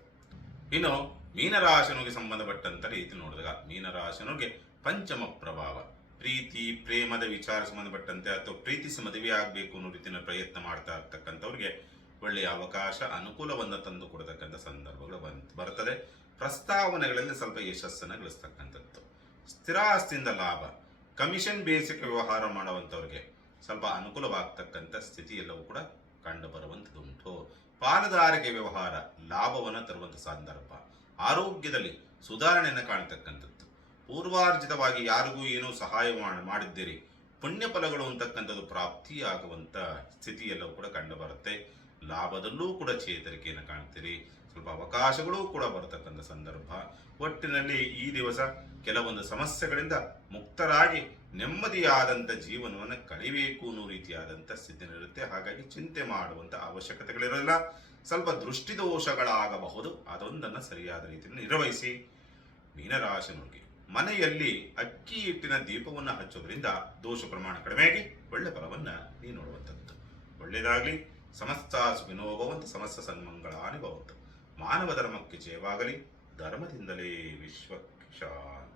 ಇನ್ನು ಮೀನರಾಶಿಗೆ ಸಂಬಂಧಪಟ್ಟಂತ ರೀತಿ ನೋಡಿದಾಗ ಮೀನರಾಶಿಗೆ ಪಂಚಮ ಪ್ರಭಾವ, ಪ್ರೀತಿ ಪ್ರೇಮದ ವಿಚಾರ ಸಂಬಂಧಪಟ್ಟಂತೆ ಅಥವಾ ಪ್ರೀತಿಸಿ ಮದುವೆ ಆಗಬೇಕು ಅನ್ನೋ ರೀತಿಯ ಪ್ರಯತ್ನ ಮಾಡ್ತಾ ಇರ್ತಕ್ಕಂಥವ್ರಿಗೆ ಒಳ್ಳೆಯ ಅವಕಾಶ, ಅನುಕೂಲವನ್ನು ತಂದು ಕೊಡತಕ್ಕಂಥ ಸಂದರ್ಭಗಳು ಬರ್ತದೆ. ಪ್ರಸ್ತಾವನೆಗಳಲ್ಲಿ ಸ್ವಲ್ಪ ಯಶಸ್ಸನ್ನು ಗಳಿಸ್ತಕ್ಕಂಥದ್ದು. ಸ್ಥಿರಾಸ್ತಿಯಿಂದ ಲಾಭ, ಕಮಿಷನ್ ಬೇಸಿಕ್ ವ್ಯವಹಾರ ಮಾಡುವಂಥವ್ರಿಗೆ ಸ್ವಲ್ಪ ಅನುಕೂಲವಾಗ್ತಕ್ಕಂಥ ಸ್ಥಿತಿ ಎಲ್ಲವೂ ಕೂಡ ಕಂಡು ಬರುವಂಥದ್ದುಂಟು. ಪಾಲುದಾರಿಕೆ ವ್ಯವಹಾರ ಲಾಭವನ್ನು ತರುವಂಥ ಸಂದರ್ಭ. ಆರೋಗ್ಯದಲ್ಲಿ ಸುಧಾರಣೆಯನ್ನು ಕಾಣತಕ್ಕಂಥದ್ದು. ಪೂರ್ವಾರ್ಜಿತವಾಗಿ ಯಾರಿಗೂ ಏನೋ ಸಹಾಯ ಮಾಡಿದ್ದೀರಿ, ಪುಣ್ಯ ಫಲಗಳು ಅಂತಕ್ಕಂಥದ್ದು ಪ್ರಾಪ್ತಿಯಾಗುವಂಥ ಸ್ಥಿತಿ ಎಲ್ಲವೂ ಕೂಡ ಕಂಡು ಬರುತ್ತೆ. ಲಾಭದಲ್ಲೂ ಕೂಡ ಚೇತರಿಕೆಯನ್ನು ಕಾಣ್ತೀರಿ. ಸ್ವಲ್ಪ ಅವಕಾಶಗಳು ಕೂಡ ಬರತಕ್ಕಂಥ ಸಂದರ್ಭ. ಒಟ್ಟಿನಲ್ಲಿ ಈ ದಿವಸ ಕೆಲವೊಂದು ಸಮಸ್ಯೆಗಳಿಂದ ಮುಕ್ತರಾಗಿ ನೆಮ್ಮದಿಯಾದಂಥ ಜೀವನವನ್ನು ಕಳಿಬೇಕು ಅನ್ನೋ ರೀತಿಯಾದಂಥ ಸ್ಥಿತಿನಿರುತ್ತೆ. ಹಾಗಾಗಿ ಚಿಂತೆ ಮಾಡುವಂಥ ಅವಶ್ಯಕತೆಗಳಿರಲ್ಲ. ಸ್ವಲ್ಪ ದೃಷ್ಟಿದೋಷಗಳಾಗಬಹುದು, ಅದೊಂದನ್ನು ಸರಿಯಾದ ರೀತಿಯಲ್ಲಿ ನಿರ್ವಹಿಸಿ. ಮೀನರಾಶಿಯವರಿಗೆ ಮನೆಯಲ್ಲಿ ಅಕ್ಕಿ ಹಿಟ್ಟಿನ ದೀಪವನ್ನು ಹಚ್ಚೋದ್ರಿಂದ ದೋಷ ಪ್ರಮಾಣ ಕಡಿಮೆಯಾಗಿ ಒಳ್ಳೆ ಫಲವನ್ನ ನೀವು ನೋಡುವಂಥದ್ದು. ಒಳ್ಳೆಯದಾಗಲಿ. ಸಮಸ್ತ ಸುಖಿನೋ ಭವಂತು, ಸಮಸ್ತ ಸನ್ಮಂಗಳಾನಿ ಭವಂತು. ಮಾನವ ಧರ್ಮಕ್ಕೆ ಜಯವಾಗಲಿ. ಧರ್ಮದಿಂದಲೇ ವಿಶ್ವಕ್ಕೆ ಶಾಂತಿ.